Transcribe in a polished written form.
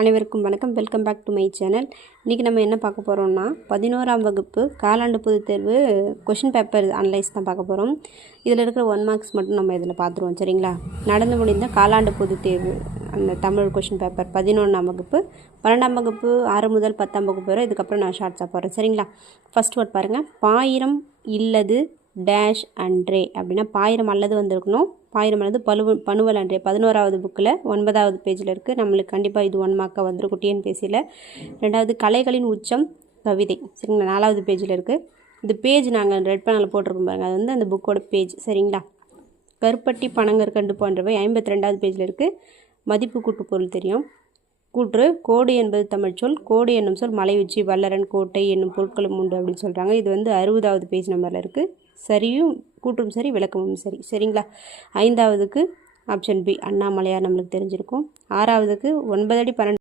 அனைவருக்கும் வணக்கம். Welcome back to my channel. இன்றைக்கி நம்ம என்ன பார்க்க போகிறோம்னா 11ஆம் வகுப்பு காலாண்டு பொதுத் தேர்வு கொஷின் பேப்பர் அனலைஸ் தான் பார்க்க போகிறோம். இதில் இருக்கிற 1 மார்க்ஸ் மட்டும் நம்ம இதில் பார்த்துருவோம். சரிங்களா? நடந்து முடிந்த காலாண்டு பொதுத் தேர்வு அந்த தமிழ் கொஷின் பேப்பர் 11ஆம் வகுப்பு 12ஆம் வகுப்பு 6 முதல் 10ஆம் வகுப்பு வரை. இதுக்கப்புறம் நான் ஷார்ட்ஸாக போகிறேன். சரிங்களா? ஃபஸ்ட் வேர்ட் பாருங்கள். பாயிரம் இல்லது டேஷ் அன்றே அப்படின்னா பாயிரம் அல்லது வந்திருக்கணும். பாயிரம் அல்லது பணுவல் அன்றே 11ஆவது புக்கில் 9ஆவது பேஜில் இருக்குது. நம்மளுக்கு கண்டிப்பாக இது 1 மார்க்காக வந்துருக்கும் டிஎன்பிஎஸ்சியில். 2வது கலைகளின் உச்சம் கவிதை. சரிங்களா? 4வது பேஜில் இருக்குது. இந்த பேஜ் நாங்கள் ரெட் பேனலில் போட்டிருக்கோம் பாருங்கள், அது வந்து அந்த புக்கோட பேஜ். சரிங்களா? கருப்பட்டி பனங்கற்கண்டு போன்றவை 52வது பேஜில் இருக்குது. மதிப்பு கூட்டு பொருள் தெரியும். கூற்று கோடு என்பது தமிழ்ச்சொல். கோடு என்னும் சொல் மலை உச்சி வல்லரன் கோட்டை என்னும் பொருட்களும் உண்டு அப்படின்னு சொல்கிறாங்க. இது வந்து 60வது பேஜ் நம்பரில் இருக்குது. சரியும் கூற்றும் சரி விளக்கமும் சரி. சரிங்களா? 5வதுக்கு ஆப்ஷன் பி அண்ணாமலையார் நம்மளுக்கு தெரிஞ்சிருக்கும். 6வதுக்கு 9 அடி 12